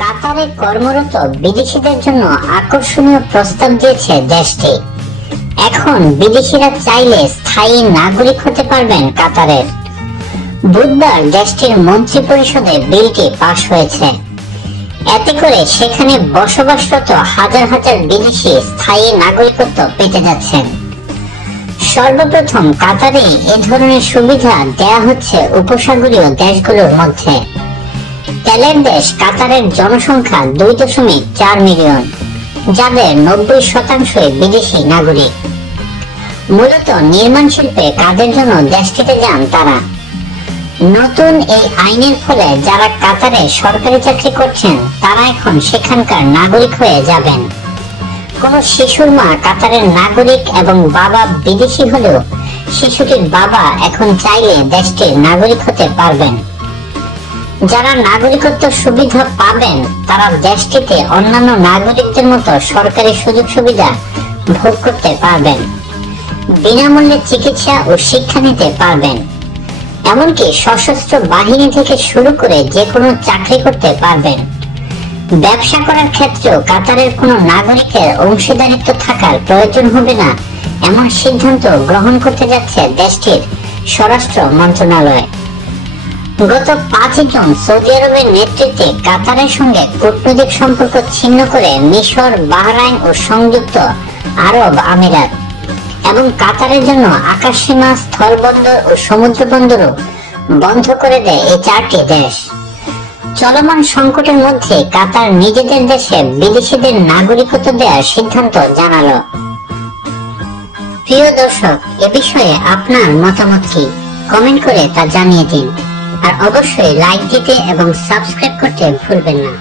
কাতারে কর্মরত বিদেশিদের জন্য আকর্ষণীয় প্রস্তাব দিয়েছে দেশটি। এখন বিদেশিরা চাইলে স্থায়ী নাগরিক হতে পারবেন কাতারের। বুধবার দেশটির মন্ত্রী পরিষদে বিলটি পাশ হয়েছে। এতে করে সেখানে বসবাসরত হাজার হাজার বিদেশি স্থায়ী নাগরিকত্ব পেতে যাচ্ছেন। সর্বপ্রথম কাতারে এ ধরনের সুবিধা দেয়া হচ্ছে উপসাগরীয় দেশগুলোর মধ্যে। তেলের দেশ কাতারের জনসংখ্যা 2.4 মিলিয়ন, যাদের 90% বিদেশি নাগরিক। মূলত নির্মাণ শিল্পে কাজের জন্য দেশটিতে যান তারা। নতুন এই আইনের ফলে যারা কাতারে সরকারি চাকরি করছেন তারা এখন সেখানকার নাগরিক হয়ে যাবেন। কোন শিশুর মা কাতারের নাগরিক এবং বাবা বিদেশি হলেও শিশুটির বাবা এখন চাইলে দেশটির নাগরিক হতে পারবেন। যারা নাগরিকত্ব সুবিধা পাবেন তারা দেশটিতে অন্যান্য নাগরিকদের মতো সরকারি সুযোগ সুবিধা ভোগ করতে পারবেন, বিনামূল্যে চিকিৎসা ও শিক্ষা নিতে পারবেন, এমনকি সশস্ত্র বাহিনী থেকে শুরু করে যে কোনো চাকরি করতে পারবেন। ব্যবসা করার ক্ষেত্রেও কাতারের কোনো নাগরিকের অংশীদারিত্ব থাকার প্রয়োজন হবে না, এমন সিদ্ধান্ত গ্রহণ করতে যাচ্ছে দেশটির স্বরাষ্ট্র মন্ত্রণালয়। গত 5 জুন সৌদি আরবের নেতৃত্বে কাতারের সঙ্গে কূটনৈতিক সম্পর্ক ছিন্ন করে মিশর, বাহরাইন ও সংযুক্ত আরব আমিরাত এবং কাতারের জন্য আকাশসীমা, স্থলবন্দর ও সমুদ্র বন্দরও বন্ধ করে দেয় এই 4টি দেশ। চলমান সংকটের মধ্যে কাতার নিজেদের দেশে বিদেশিদের নাগরিকত্ব দেওয়ার সিদ্ধান্ত জানালো। প্রিয় দর্শক, এ বিষয়ে আপনার মতামত কি? কমেন্ট করে তা জানিয়ে দিন। আর অবশ্যই লাইক দিতে এবং সাবস্ক্রাইব করতে ভুলবেন না।